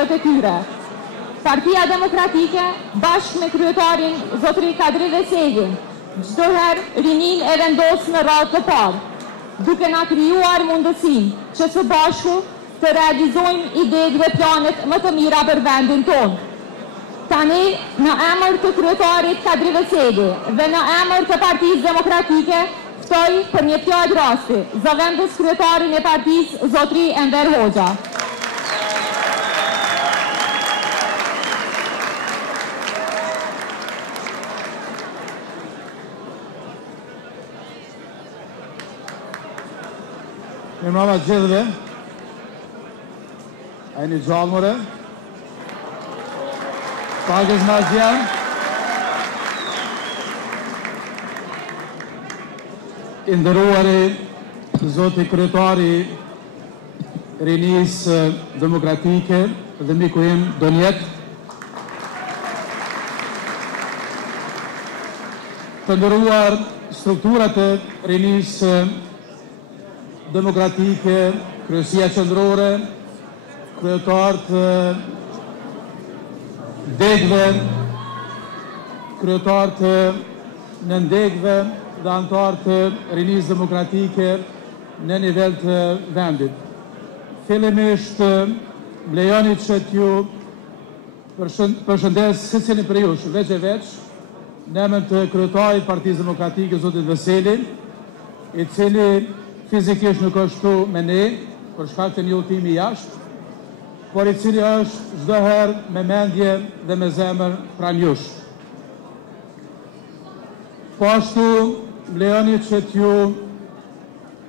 e tyre. Partia Demokratike, bashkë me kryetarin zotëri Kadri Veselin, çdo herë rinin e vendos në radhë të parë, duke na krijuar mundësinë që së bashku të realizojmë idetë dhe planet më të mira për vendin tonë. Tani, në emër të kryetarit Kadri Veseli dhe në emër të Partisë Demokratike, ftoj për një fjalë rasti zëvendës kryetarin e partisë, zotëri Enver Hoxha. Mirëmbrëma të gjithëve. A jeni gjallë more? Pagës ma zjanë. I nderuari zoti kryetari Rinisë Demokratike dhe miku im Donjet. Të nderuar strukturat e Rinisë Demokratike, Kryesia Qendrore, kryetarët degëve, kryetarët nëndegëve dhe anëtarët Rinisë Demokratike në nivel të vendit. Fillimisht, më lejoni që t'ju përshëndes secilin për jush, veç e veç, në emër të kryetarit Partisë Demokratike, zotit Veseli, i cili fizikisht nuk është këtu me ne, për shkak të një udhëtimi jashtë, por i cili është çdo herë me mendje dhe me zemër pranë jush. Po ashtu, më lejoni që t'ju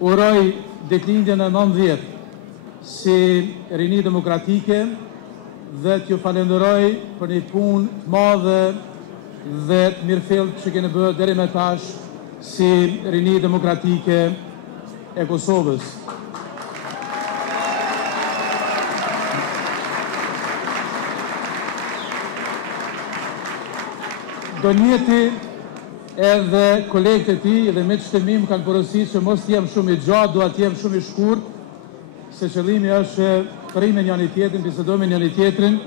uroj ditëlindjen e 90 si Rini Demokratike dhe t'ju falenderoj për një punë të madhe dhe të mirëfillt që keni bërë deri më tash si Rini Demokratike e Kosovës. Donjeti edhe kolegët e tij dhe miqtë e mi më kanë porositur që mos jem shumë i gjatë, dua të jem shumë i shkurt, se qëllimi është përime njëri tjetrin, bisedojmë njëri tjetrin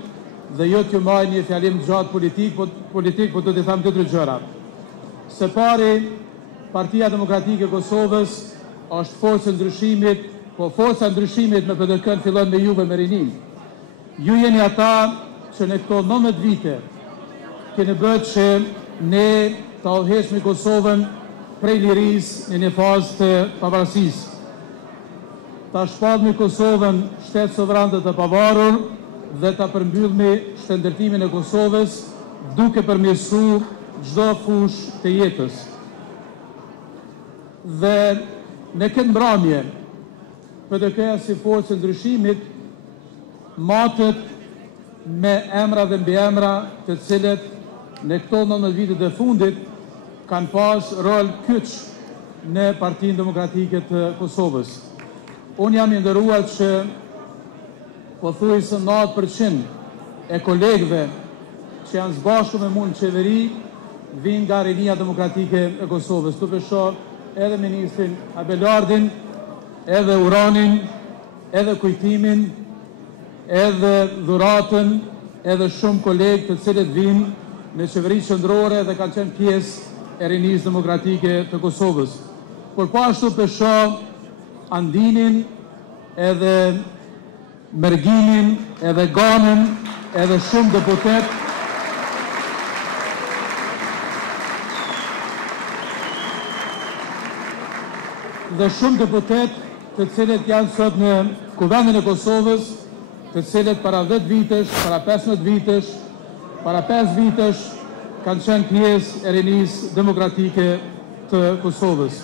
dhe jo t'ju marr një fjalim gjatë politik, po do t'i them 2-3 gjëra. Së pari, Partia Demokratike e Kosovës është forca e ndryshimit, po forca e ndryshimit me PDK fillon me juve me Rinin. Ju jeni ata që në këto 19 vite keni bërë që ne ta udhëheqmi Kosovën prej lirisë në një fazë të pavarësisë. Ta shpallmi Kosovën shtet sovran të pavarur dhe ta përmbyllmi shëndërtimin e Kosovës duke përmirësuar çdo fushë të jetës. Dhe në këtë mbrëmje, PDK-ja si forcë e ndryshimit matet me emra dhe mbiemra të cilët në këto 19 vitet e fundit kanë pas rol kyç në Partinë Demokratike të Kosovës. Unë jam i nderuar që pothuajse 90% e kolegëve që janë zbashku me mua në qeveri vinë nga Rinia Demokratike e Kosovës. Tu shoh edhe ministrin Abelardin, edhe uranin, edhe kujtimin, edhe dhuratën, edhe shumë kolegë të cilët vinë në qeveri qendrore dhe kanë qenë pjesë e Rinisë Demokratike të Kosovës. Por po ashtu shoh Andinin, edhe Merginin, edhe Ganën, edhe shumë deputet, dhe shumë deputet të cilët janë sot në Kuvendin e Kosovës, të cilët para 10 vitesh, para 15 vitesh, para 5 vitesh kanë qenë pjesë e Rinisë Demokratike të Kosovës.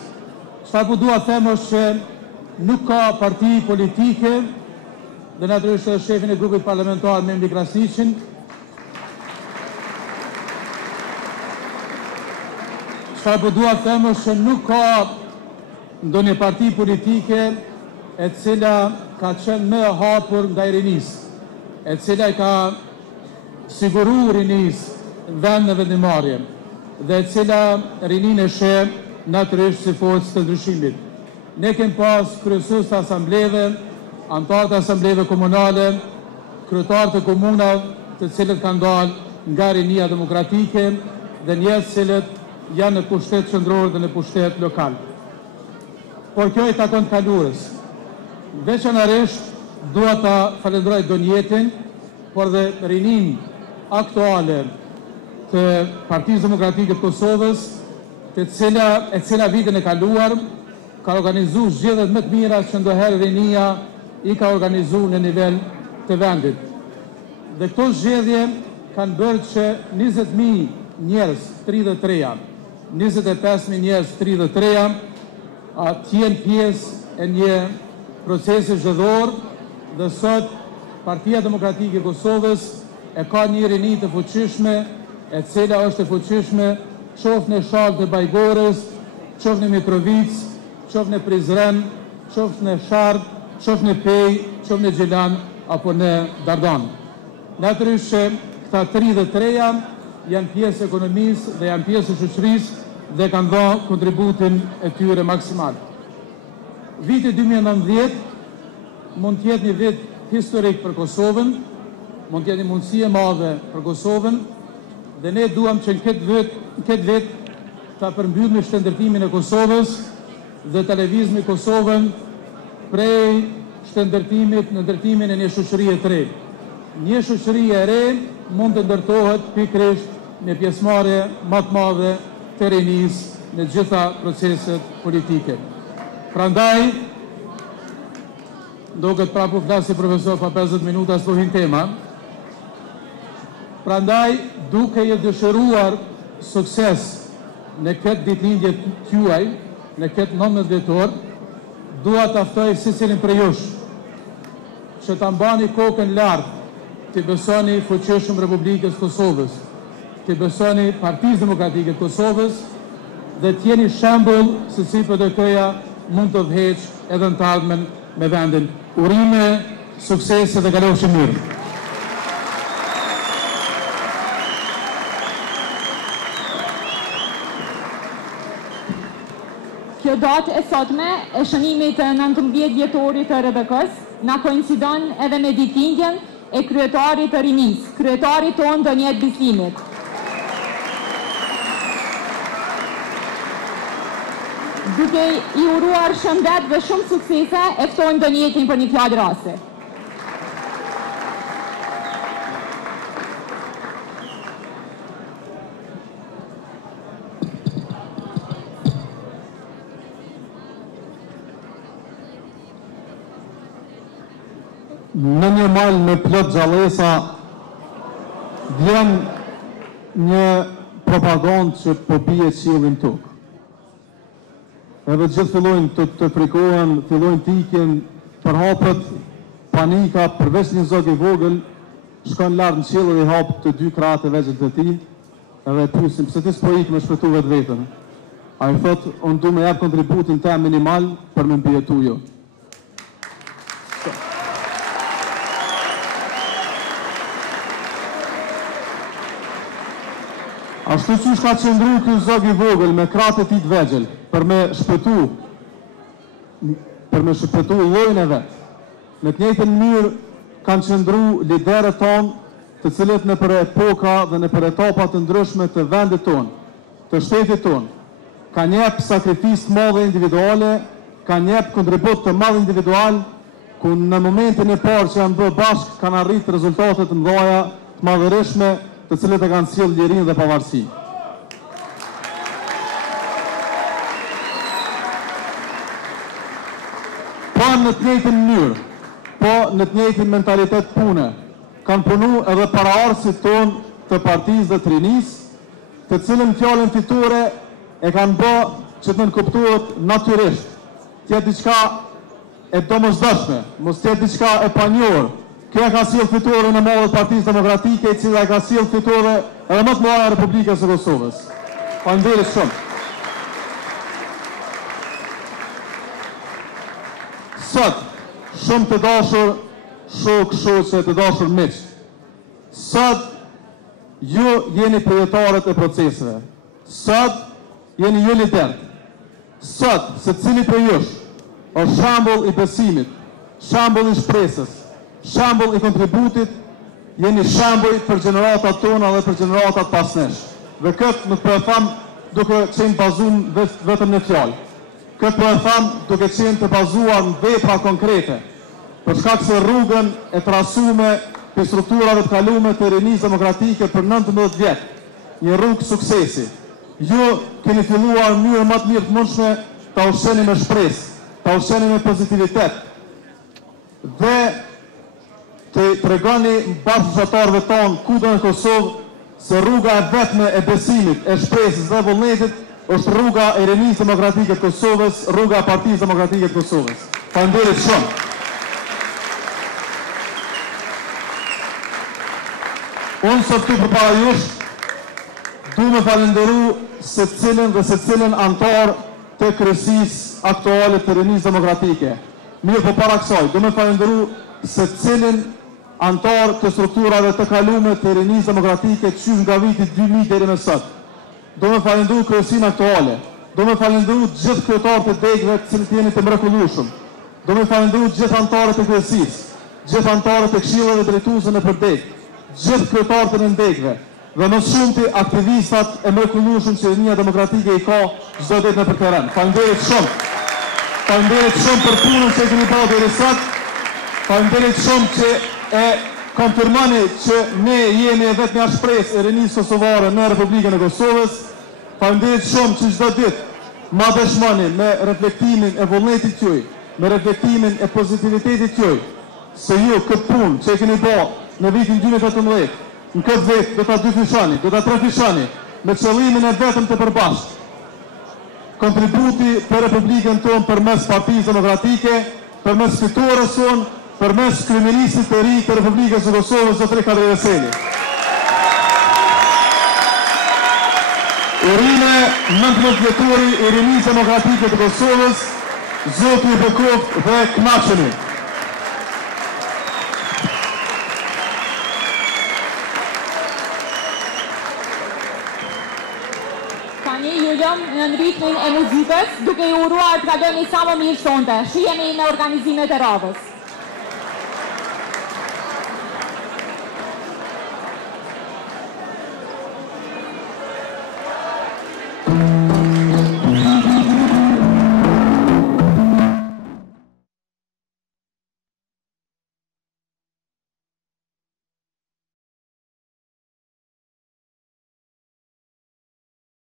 Çfarë po dua të them është që nuk ka parti politike, dhe natyrisht edhe shefin e grupit parlamentar Membi Krasniqin, çfarë po dua të them është që nuk ka ndonjë parti politike e cila ka qenë më e hapur ndaj Rinisë, e cila i ka siguruar Rinisë vend në vendimarrje dhe e cila Rininë e sheh natyrisht si forcë të ndryshimit. Ne kemi pas kryesues të asambleve, anëtarë të asambleve komunale, kryetarë të komunave të cilët kanë dalë nga rinia demokratike dhe njerëz të cilët janë në pushtet qendror dhe në pushtet lokal. Por kjo i takon kaluarës. Veçanërisht dua ta falenderoj Donjetin, por dhe rinin aktuale të Partisë Demokratike të Kosovës, e cila vitin e kaluar ka organizuar zgjedhjet më të mira që ndonjëherë rinia i ka organizuar në nivel të vendit. Dhe këto zgjedhje kanë bërë që 20.000 njerëz 33-ja, 25.000 njerëz 33-ja të jenë pjesë e një procesi zgjedhor dhe sot Partia Demokratike e Kosovës e ka një rini të fuqishme, e cila është e fuqishme qoftë në Shallë të Bajgorës, qoftë në Mitrovic, qoftë në Prizren, qoftë në Shardë, qoftë në Pej, qoftë në Gjelan apo në Dardan. Natyrisht që këta 33-ja janë pjesë e ekonomisë dhe janë pjesë e shoqërisë dhe kanë dhënë kontributin e tyre maksimal. Viti 2019 mund të jetë një vit historik për Kosovën, mund të jetë një mundësi e madhe për Kosovën dhe ne duam që në këtë vit ta përmbyllim shëndërtimin e Kosovës dhe ta lëvizmi Kosovën prej shëndërtimit në ndërtimin e një shoqërie të re. Një shoqëri e re mund të ndërtohet pikërisht në pjesëmarrje më të madhe të rinisë në gjitha proceset politike. Prandaj, duket prapu flasi profesor pa 50 minuta s'po hin tema. Prandaj, duke i dëshiruar sukses në këtë ditëlindje tuaj, në këtë 19 dhjetor, dua ta ftoj secilin prej jush që ta mbani kokën lart, të besoni fuqishëm Republikës Kosovës, të besoni Partisë Demokratike të Kosovës dhe të jeni shembull se si PDK-ja mund të vëheq edhe në tallmen me vendin. Urime, suksese dhe kalofshi mirë. Kjo datë e sotme e shënimit të 19 dhjetorit të RBK-s na koincidon edhe me ditëlindjen e kryetarit të rinis, kryetarit tonë Donjet Bislimit. Duke i uruar shëndet dhe shumë suksese, e ftojmë Donjetin për një fjalë raste. Në një mal me plot gjallësa vjen një propagandë që po bie qiellin tokë. Edhe gjithë fillojnë të frikohen, fillojnë të ikin, përhapet panika, përveç një zog i vogël, shkon lart në qiell dhe i hap të dy krahët e vegjël të tij, edhe e pyesin pse ti s'po ik me shpëtu vetveten. Ai thotë, unë du me jap kontributin tim minimal për me mbijetu jo. Ashtu që ka qëndru ky zog i vogël me krahët e tij të vegjël për me shpëtu llojin e vet. Në të njëjtën mënyrë kanë qëndru liderët tonë, të cilët nëpër epoka dhe nëpër etapa të ndryshme të vendit tonë, të shtetit tonë, kanë jep sakrificë të mëdha individuale, kanë jep kontribut të madh individual, ku në momentin e parë që janë bërë bashkë kanë arritur rezultate të mëdha, të madhërishme, të cilët e kanë sjellë lirinë dhe pavarësi. Po në të njëjtën mënyrë, po në të njëjtin mentalitet pune, kanë punu edhe paraardhësit tonë të Partisë dhe të Rinisë, të cilën fjalën fitore e kanë bë që të nënkuptohet natyrisht, të jetë diçka e domosdoshme, mos të jetë diçka e panjohur. Kjo ka sjellë fitore në madhe të Partisë Demokratike, e cila ka sjellë fitore edhe më të mëdha e Republikës së Kosovës. Faleminderit shumë. Sot, shumë të dashur shok, shoqe, të dashur miq. Sot ju jeni përjetarët e proceseve. Sot jeni ju liderët. Sot secili prej jush është shembull i besimit, shembull i shpresës, shembull i kontributit jeni shembull për gjeneratat tona dhe për gjeneratat pasnesh. Dhe këtë nuk po e tham duke qenë bazuar vetëm në fjalë. Këtë po e tham duke qenë të bazuar në vepra konkrete. Për shkak se rrugën e trasuar për strukturave të kaluara të rinisë demokratike për 19 vjet, një rrugë suksesi. Ju keni filluar në mënyrë më të mirë të mundshme ta ushqeni me shpresë, ta ushqeni me pozitivitet. Dhe të tregoni bashkëfushatarëve tonë kudo në Kosovë se rruga e vetme e besimit, e shpresës dhe vullnetit është rruga e rinisë demokratike të Kosovës, rruga e Partisë Demokratike të Kosovës. Faleminderit shumë. Unë sot këtu përpara jush du me falenderu secilin antar të kryesisë aktuale të rinisë demokratike. Mirë po para kësaj, du me falenderu secilin antar të strukturave të kaluara të rinisë demokratike që nga viti 2000 deri më sot. Do me falenderu kryesinë aktuale. Do me falenderu gjithë kryetarët e degëve të cilët jeni të mrekullueshëm. Do me falenderu gjithë antarët e kryesisë, gjithë antarët e këshilleve drejtuese në përdegë, gjithë kryetarët e ndegëve dhe më shumti aktivistat e mrekullueshëm që rinia demokratike i ka çdo ditë në terren. Faleminderit shumë. Faleminderit shumë për punën që keni bërë deri sot. Faleminderit shumë që e konfirmoni që ne jemi vetëm një shpresë e rinisë kosovare në Republikën e Kosovës. Faleminderit shumë që çdo ditë ma dëshmoni me reflektimin e vullnetit tuaj, me reflektimin e pozitivitetit tuaj, se ju këtë punë që e keni bërë në vitin 2018, në këtë vit do ta dyfishoni, do ta trefishoni me qëllimin e vetëm të përbashkët. Kontributi për Republikën tonë përmes Partisë Demokratike, përmes fituarës sonë, përmes kryeministit të ri të Republikës së Kosovës, zotëri Kadri Veseli. Urime 19 vjetori i rinisë demokratike të Kosovës, zoti i bekoft dhe kënaqeni. Tani ju lëm në ritmin e muzikës, duke i uruar të kaloni sa më mirë sonte. Shihemi në organizimet e radhës.